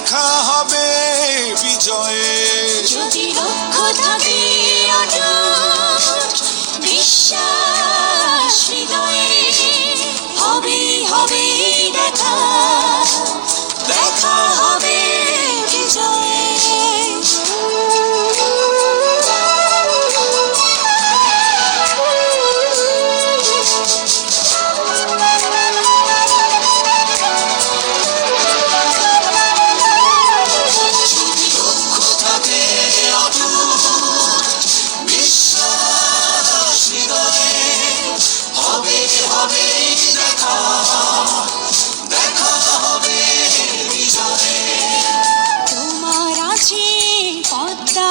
দেখা হবে বিজয়ে। যদি লক্ষ্য থাকে অটুট, বিশ্বাস হৃদয়ে, হবে হবে দেখা, দেখা হবে বিজয়ে। তোমার আছে পদ্মা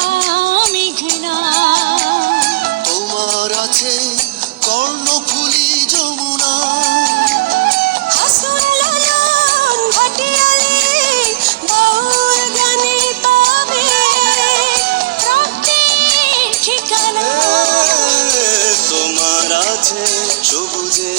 মেঘনা, তোমার আছে কর্ণফুলী যমুনা, হাসন লালন ভাটিয়ালি বাউল গানে পাবে রক্তের ঠিকানা। তোমার আছে সবুজে